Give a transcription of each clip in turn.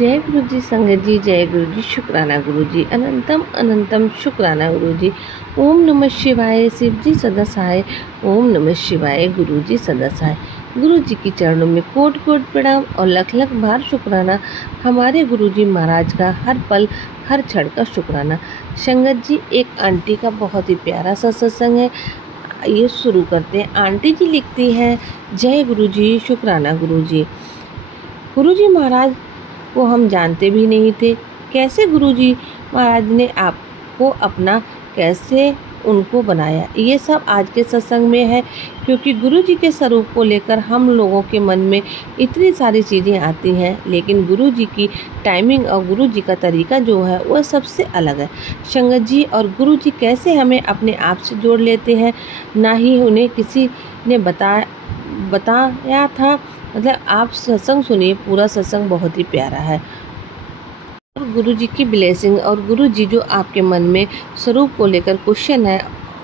जय गुरु जी संगत जी, जय गुरु जी, शुक्राना गुरु जी, अनंतम अनंतम शुक्राना गुरु जी। ओम नमः शिवाय, शिव जी सदा सहाय। ओम नमः शिवाय, गुरु जी सदा सहाय। गुरु जी की चरणों में कोट कोट प्रणाम और लख लख बार शुक्राना। हमारे गुरु जी महाराज का हर पल हर क्षण का शुक्राना। संगत जी, एक आंटी का बहुत ही प्यारा सा सत्संग है, ये शुरू करते हैं। आंटी जी लिखती हैं, जय गुरु जी, शुक्राना गुरु जी। गुरु जी महाराज को हम जानते भी नहीं थे। कैसे गुरुजी महाराज ने आपको अपना, कैसे उनको बनाया, ये सब आज के सत्संग में है। क्योंकि गुरुजी के स्वरूप को लेकर हम लोगों के मन में इतनी सारी चीज़ें आती हैं, लेकिन गुरुजी की टाइमिंग और गुरुजी का तरीका जो है वह सबसे अलग है। संगत जी, और गुरुजी कैसे हमें अपने आप से जोड़ लेते हैं, ना ही उन्हें किसी ने बताया था। मतलब आप सत्संग सुनिए, पूरा सत्संग बहुत ही प्यारा है। और गुरु जी की ब्लेसिंग और गुरु जी जो आपके मन में स्वरूप को लेकर क्वेश्चन है,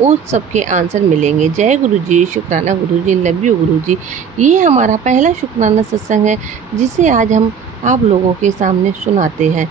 उस सबके आंसर मिलेंगे। जय गुरु जी, शुक्राना गुरु जी, लव यू गुरु जी। ये हमारा पहला शुक्राना सत्संग है, जिसे आज हम आप लोगों के सामने सुनाते हैं।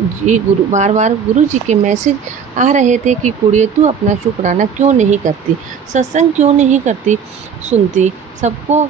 जी गुरु, बार बार गुरु जी के मैसेज आ रहे थे कि कुड़िए तू अपना शुक्राना क्यों नहीं करती, सत्संग क्यों नहीं करती, सुनती, सबको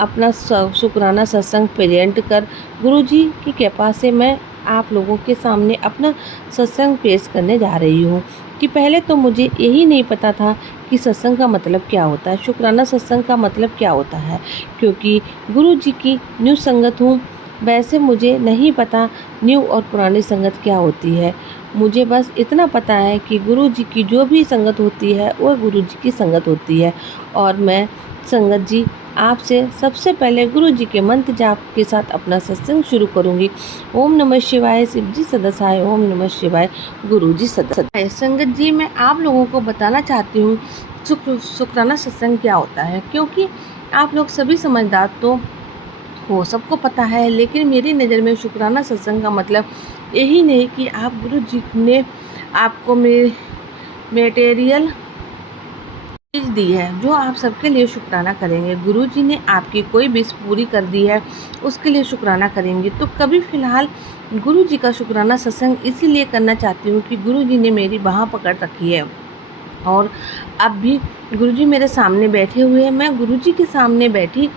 अपना शुक्राना सत्संग प्रेजेंट कर। गुरुजी की कृपा से मैं आप लोगों के सामने अपना सत्संग पेश करने जा रही हूँ। कि पहले तो मुझे यही नहीं पता था कि सत्संग का मतलब क्या होता है, शुक्राना सत्संग का मतलब क्या होता है। क्योंकि गुरुजी की न्यू संगत हूँ, वैसे मुझे नहीं पता न्यू और पुरानी संगत क्या होती है। मुझे बस इतना पता है कि गुरुजी की जो भी संगत होती है वह गुरुजी की संगत होती है। और मैं संगत जी आपसे सबसे पहले गुरु जी के मंत्र जाप के साथ अपना सत्संग शुरू करूंगी। ओम नमः शिवाय, शिव जी सदा सहाय। ओम नमः शिवाय, गुरु जी सदा सहाय। संगत जी, मैं आप लोगों को बताना चाहती हूँ शुक्राना सत्संग क्या होता है। क्योंकि आप लोग सभी समझदार तो हो, सबको पता है, लेकिन मेरी नज़र में शुक्राना सत्संग का मतलब यही नहीं कि आप गुरु जी ने आपको मेटेरियल चीज़ दी है जो आप सबके लिए शुक्राना करेंगे। गुरुजी ने आपकी कोई विश पूरी कर दी है, उसके लिए शुक्राना करेंगे। तो कभी फ़िलहाल गुरुजी का शुक्राना सत्संग इसीलिए करना चाहती हूँ कि गुरुजी ने मेरी बाँह पकड़ रखी है और अब भी गुरुजी मेरे सामने बैठे हुए हैं, मैं गुरुजी के सामने बैठी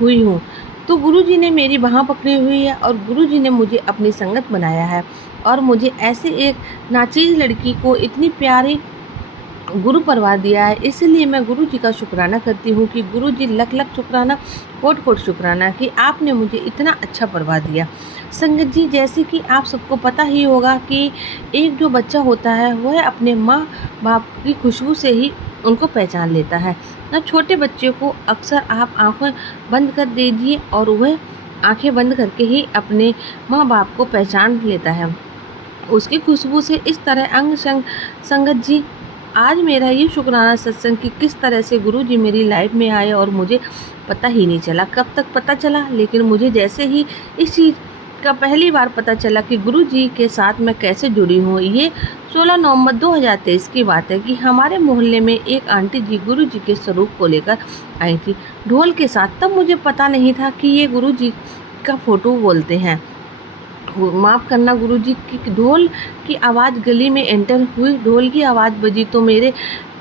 हुई हूँ। तो गुरुजी ने मेरी बाँह पकड़ी हुई है और गुरुजी ने मुझे अपनी संगत बनाया है। और मुझे ऐसे एक नाचीज़ लड़की को इतनी प्यारी गुरु परवार दिया है। इसीलिए मैं गुरु जी का शुक्राना करती हूँ कि गुरु जी लख लख शुक्राना, कोट कोट शुक्राना कि आपने मुझे इतना अच्छा परवार दिया। संगत जी, जैसे कि आप सबको पता ही होगा कि एक जो बच्चा होता है वह अपने माँ बाप की खुशबू से ही उनको पहचान लेता है ना। छोटे बच्चे को अक्सर आप आँखें बंद कर दीजिए और वह आँखें बंद करके ही अपने माँ बाप को पहचान लेता है, उसकी खुशबू से। इस तरह अंग संग संगत जी, आज मेरा ये शुक्राना सत्संग कि किस तरह से गुरुजी मेरी लाइफ में आए और मुझे पता ही नहीं चला कब तक पता चला। लेकिन मुझे जैसे ही इस चीज़ का पहली बार पता चला कि गुरुजी के साथ मैं कैसे जुड़ी हूँ, ये 16 नवंबर 2023 की बात है कि हमारे मोहल्ले में एक आंटी जी गुरुजी के स्वरूप को लेकर आई थी ढोल के साथ। तब मुझे पता नहीं था कि ये गुरुजी का फ़ोटो बोलते हैं। माफ़ करना गुरुजी की ढोल की आवाज़ गली में एंटर हुई, ढोल की आवाज़ बजी तो मेरे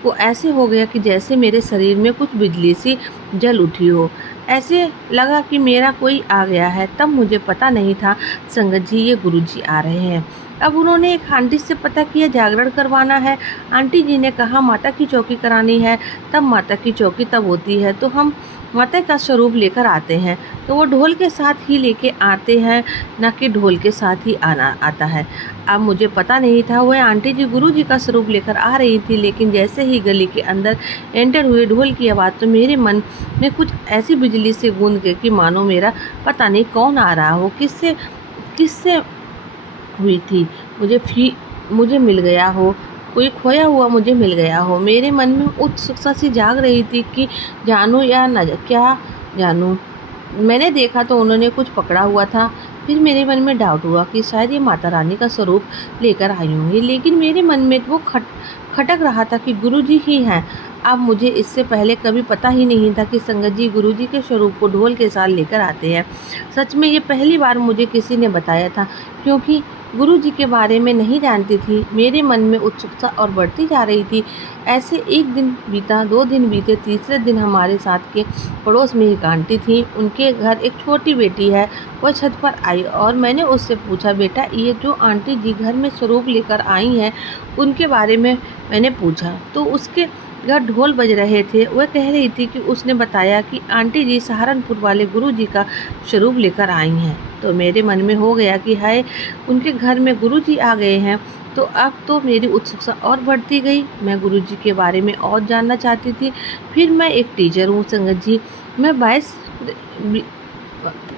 को ऐसे हो गया कि जैसे मेरे शरीर में कुछ बिजली सी जल उठी हो। ऐसे लगा कि मेरा कोई आ गया है। तब मुझे पता नहीं था संगत जी ये गुरुजी आ रहे हैं। अब उन्होंने एक आंटी से पता किया जागरण करवाना है। आंटी जी ने कहा माता की चौकी करानी है। तब माता की चौकी तब होती है तो हम माता का स्वरूप लेकर आते हैं, तो वो ढोल के साथ ही लेके आते हैं, ना कि ढोल के साथ ही आना आता है। अब मुझे पता नहीं था वह आंटी जी गुरुजी का स्वरूप लेकर आ रही थी, लेकिन जैसे ही गली के अंदर एंटर हुए ढोल की आवाज़, तो मेरे मन में कुछ ऐसी बिजली से गूंज गई कि मानो मेरा पता नहीं कौन आ रहा हो, किससे हुई थी, मुझे मिल गया हो, कोई खोया हुआ मुझे मिल गया हो। मेरे मन में उत्सुकता सी जाग रही थी कि जानूं या न क्या जानूं। मैंने देखा तो उन्होंने कुछ पकड़ा हुआ था। फिर मेरे मन में डाउट हुआ कि शायद ये माता रानी का स्वरूप लेकर आई होंगी, लेकिन मेरे मन में वो खटक रहा था कि गुरुजी ही हैं। अब मुझे इससे पहले कभी पता ही नहीं था कि संगत जी गुरुजी के स्वरूप को ढोल के साथ लेकर आते हैं। सच में ये पहली बार मुझे किसी ने बताया था, क्योंकि गुरुजी के बारे में नहीं जानती थी। मेरे मन में उत्सुकता और बढ़ती जा रही थी। ऐसे एक दिन बीता, 2 दिन बीते, तीसरे दिन हमारे साथ के पड़ोस में एक आंटी थी। उनके घर एक छोटी बेटी है। वह छत पर आई और मैंने उससे पूछा, बेटा ये जो आंटी जी घर में स्वरूप लेकर आई हैं, उनके बारे में मैंने पूछा तो उसके घर ढोल बज रहे थे। वह कह रही थी कि उसने बताया कि आंटी जी सहारनपुर वाले गुरुजी का स्वरूप लेकर आई हैं। तो मेरे मन में हो गया कि हाय, उनके घर में गुरुजी आ गए हैं। तो अब तो मेरी उत्सुकता और बढ़ती गई। मैं गुरुजी के बारे में और जानना चाहती थी। फिर मैं एक टीचर हूँ संगत जी,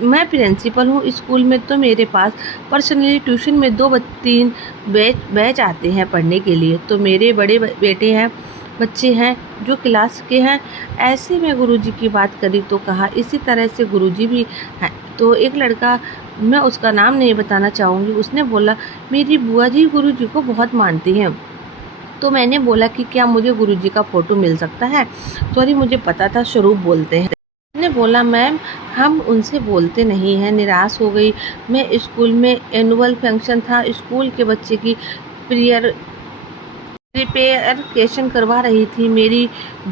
मैं प्रिंसिपल हूँ स्कूल में। तो मेरे पास पर्सनली ट्यूशन में 2-3 बैच आते हैं पढ़ने के लिए। तो मेरे बड़े बेटे हैं, बच्चे हैं जो क्लास के हैं। ऐसे में गुरुजी की बात करी तो कहा इसी तरह से गुरुजी भी हैं। तो एक लड़का, मैं उसका नाम नहीं बताना चाहूँगी, उसने बोला मेरी बुआ जी गुरुजी को बहुत मानती हैं। तो मैंने बोला कि क्या मुझे गुरुजी का फ़ोटो मिल सकता है? सॉरी, मुझे पता था स्वरूप बोलते हैं। उसने बोला मैम हम उनसे बोलते नहीं हैं। निराश हो गई मैं। स्कूल में एनुअल फंक्शन था, स्कूल के बच्चे की प्रियर प्रिपरेशन करवा रही थी मेरी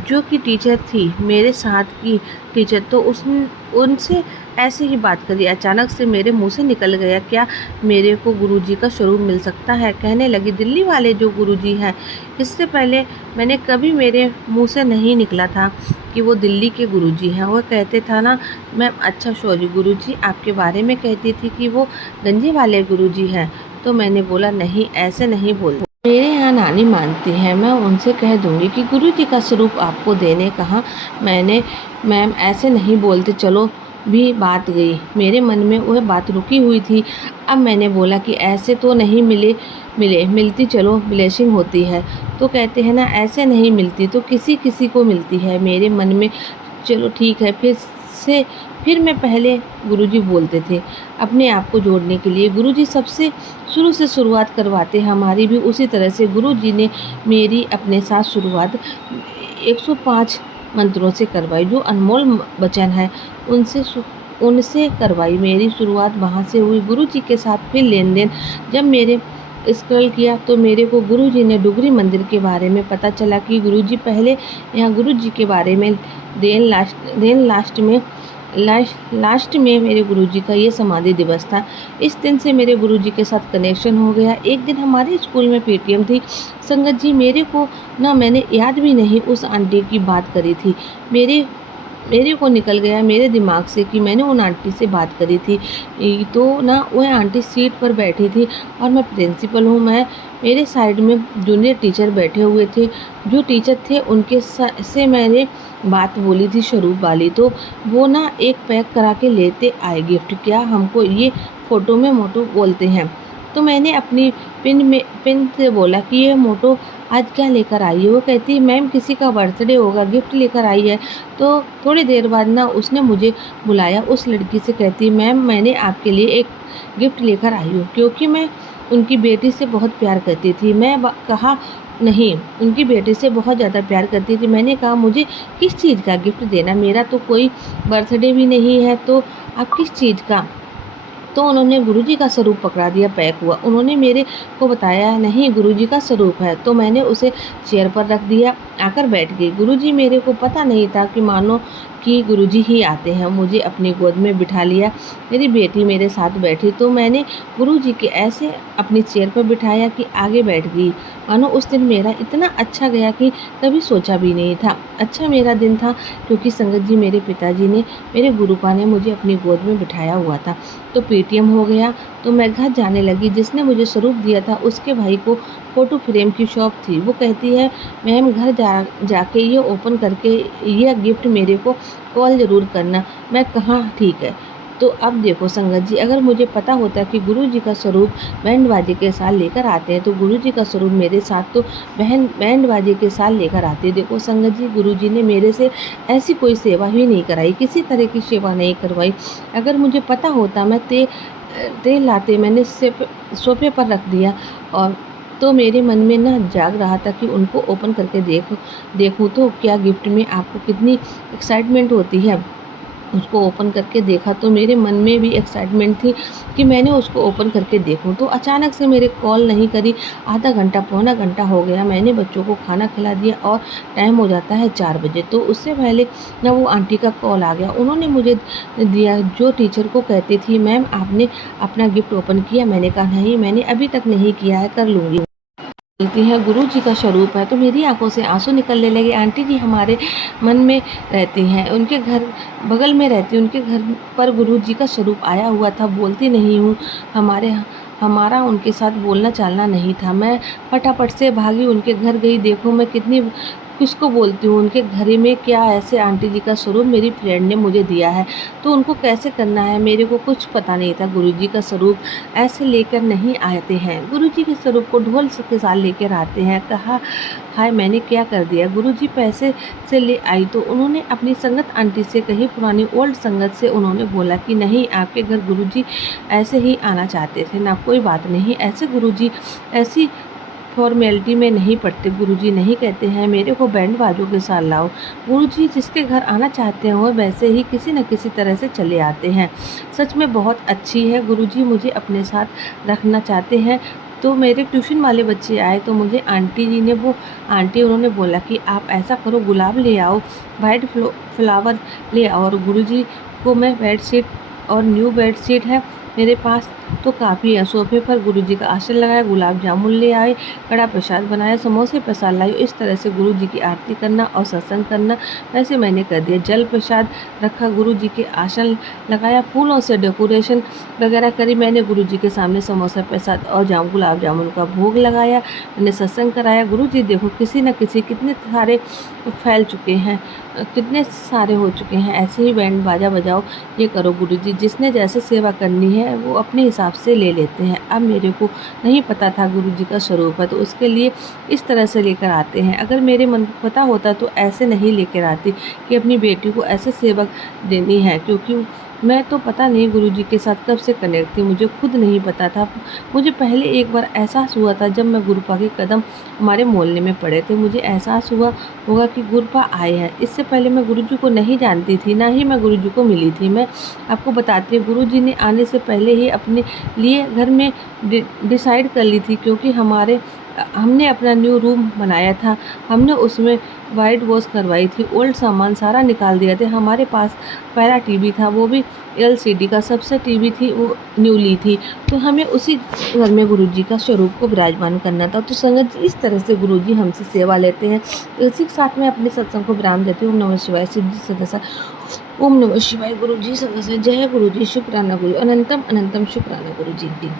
जो कि टीचर थी, मेरे साथ की टीचर। तो उनसे ऐसे ही बात करी। अचानक से मेरे मुंह से निकल गया, क्या मेरे को गुरुजी का स्वरूप मिल सकता है? कहने लगी दिल्ली वाले जो गुरुजी हैं। इससे पहले मैंने कभी मेरे मुंह से नहीं निकला था कि वो दिल्ली के गुरुजी हैं। वो कहते था ना मैम, अच्छा सॉरी गुरुजी आपके बारे में कहती थी कि वो गंजे वाले गुरुजी हैं। तो मैंने बोला नहीं, ऐसे नहीं बोलते, मेरे यहाँ नानी मानती हैं, मैं उनसे कह दूँगी कि गुरुजी का स्वरूप आपको देने कहा। मैंने मैम ऐसे नहीं बोलते, चलो भी बात गई। मेरे मन में वह बात रुकी हुई थी। अब मैंने बोला कि ऐसे तो नहीं मिलती चलो ब्लेसिंग होती है। तो कहते हैं ना ऐसे नहीं मिलती तो किसी किसी को मिलती है। मेरे मन में चलो ठीक है। फिर मैं पहले गुरुजी बोलते थे अपने आप को जोड़ने के लिए। गुरुजी सबसे शुरू से शुरुआत करवाते, हमारी भी उसी तरह से गुरुजी ने मेरी अपने साथ शुरुआत 105 मंत्रों से करवाई। जो अनमोल वचन है उनसे करवाई। मेरी शुरुआत वहाँ से हुई गुरुजी के साथ। फिर लेन देन जब मेरे स्क्रॉल किया तो मेरे को गुरुजी ने डुगरी मंदिर के बारे में पता चला कि गुरुजी पहले यहाँ गुरुजी के बारे में लास्ट में मेरे गुरुजी का ये समाधि दिवस था। इस दिन से मेरे गुरुजी के साथ कनेक्शन हो गया। एक दिन हमारे स्कूल में पीटीएम थी संगत जी। मेरे को ना मैंने याद भी नहीं उस आंटी की बात करी थी। मेरे को निकल गया मेरे दिमाग से कि मैंने उन आंटी से बात करी थी। तो ना वह आंटी सीट पर बैठी थी और मैं प्रिंसिपल हूँ। मेरे साइड में जूनियर टीचर बैठे हुए थे। जो टीचर थे उनके से मैंने बात बोली थी स्वरूप वाली। तो वो ना एक पैक करा के लेते आए गिफ्ट। क्या हमको ये फ़ोटो में मोटो बोलते हैं। तो मैंने अपनी पिन से बोला कि ये मोटो आज क्या लेकर आई है। वो कहती है मैम किसी का बर्थडे होगा, गिफ्ट लेकर आई है। तो थोड़ी देर बाद ना उसने मुझे बुलाया। उस लड़की से कहती मैम मैंने आपके लिए एक गिफ्ट लेकर आई हूँ, क्योंकि मैं उनकी बेटी से बहुत प्यार करती थी। मैं कहा नहीं, उनकी बेटी से बहुत ज़्यादा प्यार करती थी। मैंने कहा मुझे किस चीज़ का गिफ्ट देना, मेरा तो कोई बर्थडे भी नहीं है, तो आप किस चीज़ का। तो उन्होंने गुरुजी का स्वरूप पकड़ा दिया, पैक हुआ। उन्होंने मेरे को बताया नहीं गुरुजी का स्वरूप है। तो मैंने उसे चेयर पर रख दिया, आकर बैठ गई। गुरुजी मेरे को पता नहीं था कि मानो कि गुरुजी ही आते हैं। मुझे अपनी गोद में बिठा लिया। मेरी बेटी मेरे साथ बैठी तो मैंने गुरुजी के ऐसे अपनी चेयर पर बिठाया कि आगे बैठ गई। मानो उस दिन मेरा इतना अच्छा गया कि कभी सोचा भी नहीं था। अच्छा मेरा दिन था क्योंकि संगत जी मेरे पिताजी ने, मेरे गुरुपा ने मुझे अपनी गोद में बिठाया हुआ था। तो पीटीएम हो गया तो मैं घर जाने लगी। जिसने मुझे स्वरूप दिया था उसके भाई को फ़ोटो फ्रेम की शॉप थी। वो कहती है मैम घर जाके ये ओपन करके यह गिफ्ट मेरे को कॉल ज़रूर करना। मैं कहाँ ठीक है। तो अब देखो संगत जी, अगर मुझे पता होता कि गुरुजी का स्वरूप बैंड बाजे के साथ लेकर आते हैं तो गुरुजी का स्वरूप मेरे साथ तो बैंड बाजे के साथ लेकर आते। देखो संगत जी, गुरुजी ने मेरे से ऐसी कोई सेवा ही नहीं कराई, किसी तरह की सेवा नहीं करवाई। अगर मुझे पता होता मैं तेल लाते मैंने सोफे पर रख दिया और तो मेरे मन में ना जाग रहा था कि उनको ओपन करके देखूँ तो क्या गिफ्ट में आपको कितनी एक्साइटमेंट होती है। उसको ओपन करके देखा तो मेरे मन में भी एक्साइटमेंट थी कि मैंने उसको ओपन करके देखूं। तो अचानक से मेरे कॉल नहीं करी। आधा घंटा पौना घंटा हो गया, मैंने बच्चों को खाना खिला दिया और टाइम हो जाता है 4 बजे। तो उससे पहले ना वो आंटी का कॉल आ गया। उन्होंने मुझे दिया, जो टीचर को कहती थी मैम आपने अपना गिफ्ट ओपन किया। मैंने कहा नहीं, मैंने अभी तक नहीं किया है, कर लूँगी। बोलती हैं गुरु जी का स्वरूप है। तो मेरी आंखों से आंसू निकलने लगे। आंटी जी हमारे मन में रहती हैं, उनके घर बगल में रहती, उनके घर पर गुरु जी का स्वरूप आया हुआ था। बोलती नहीं हूँ, हमारा उनके साथ बोलना चालना नहीं था। मैं फटाफट से भागी, उनके घर गई। देखो मैं कितनी किसको बोलती हूँ, उनके घर में क्या ऐसे आंटी जी का स्वरूप मेरी फ्रेंड ने मुझे दिया है, तो उनको कैसे करना है मेरे को कुछ पता नहीं था। गुरु जी का स्वरूप ऐसे लेकर नहीं आते हैं, गुरु जी के स्वरूप को ढोल के साथ लेकर आते हैं। कहा हाय मैंने क्या कर दिया। गुरु जी पैसे से ले आई तो उन्होंने अपनी संगत आंटी से कही, पुरानी ओल्ड संगत से उन्होंने बोला कि नहीं आपके घर गुरु जी ऐसे ही आना चाहते थे ना, कोई बात नहीं, ऐसे गुरु जी ऐसी फॉर्मेलिटी में नहीं पड़ते। गुरुजी नहीं कहते हैं मेरे को बैंड बाजों के साथ लाओ। गुरुजी जिसके घर आना चाहते हैं वो वैसे ही किसी न किसी तरह से चले आते हैं। सच में बहुत अच्छी है, गुरुजी मुझे अपने साथ रखना चाहते हैं। तो मेरे ट्यूशन वाले बच्चे आए तो मुझे आंटी जी ने उन्होंने बोला कि आप ऐसा करो, गुलाब ले आओ, वाइट फ्लावर ले आओ। और गुरुजी को मैं बेडशीट और न्यू बेडशीट है मेरे पास तो काफ़ी है। सोफे पर गुरुजी का आसन लगाया, गुलाब जामुन ले आए, कड़ा प्रसाद बनाया, समोसे प्रसाद लाई। इस तरह से गुरुजी की आरती करना और सत्संग करना वैसे मैंने कर दिया। जल प्रसाद रखा, गुरुजी के आसन लगाया, फूलों से डेकोरेशन वगैरह करी। मैंने गुरुजी के सामने समोसा प्रसाद और गुलाब जामुन का भोग लगाया। मैंने सत्संग कराया। गुरुजी देखो किसी न किसी कितने सारे फैल चुके हैं, कितने सारे हो चुके हैं। ऐसे ही बैंड बाजा बजाओ, ये करो। गुरुजी जिसने जैसे सेवा करनी है वो अपने हिसाब से ले लेते हैं। अब मेरे को नहीं पता था गुरुजी का स्वरूप है तो उसके लिए इस तरह से लेकर आते हैं। अगर मेरे मन को पता होता तो ऐसे नहीं लेकर आती कि अपनी बेटी को ऐसे सेवक देनी है, क्योंकि मैं तो पता नहीं गुरुजी के साथ कब से कनेक्ट थी, मुझे खुद नहीं पता था। मुझे पहले एक बार एहसास हुआ था जब मैं गुरुपा के कदम हमारे मोहल्ले में पड़े थे। मुझे एहसास हुआ होगा कि गुरुपा आए हैं। इससे पहले मैं गुरुजी को नहीं जानती थी, ना ही मैं गुरुजी को मिली थी। मैं आपको बताती हूँ, गुरुजी ने आने से पहले ही अपने लिए घर में डिसाइड कर ली थी, क्योंकि हमने अपना न्यू रूम बनाया था। हमने उसमें वाइट वॉश करवाई थी, ओल्ड सामान सारा निकाल दिया था। हमारे पास पहला टीवी था, वो भी एलसीडी का सबसे टीवी थी, वो न्यू ली थी। तो हमें उसी घर में गुरुजी का स्वरूप को विराजमान करना था। तो संगत जी इस तरह से गुरुजी हमसे सेवा लेते हैं। तो इसी के साथ में अपने सत्संग को विराम देती हूँ। ओम नमः शिवाय। शिव जी सदस्य ओम नमः शिवाय। गुरु जी सदस्य। जय गुरु जी। शुक्राना गुरु। अनंतम अनंतम शुक्राना गुरु जी।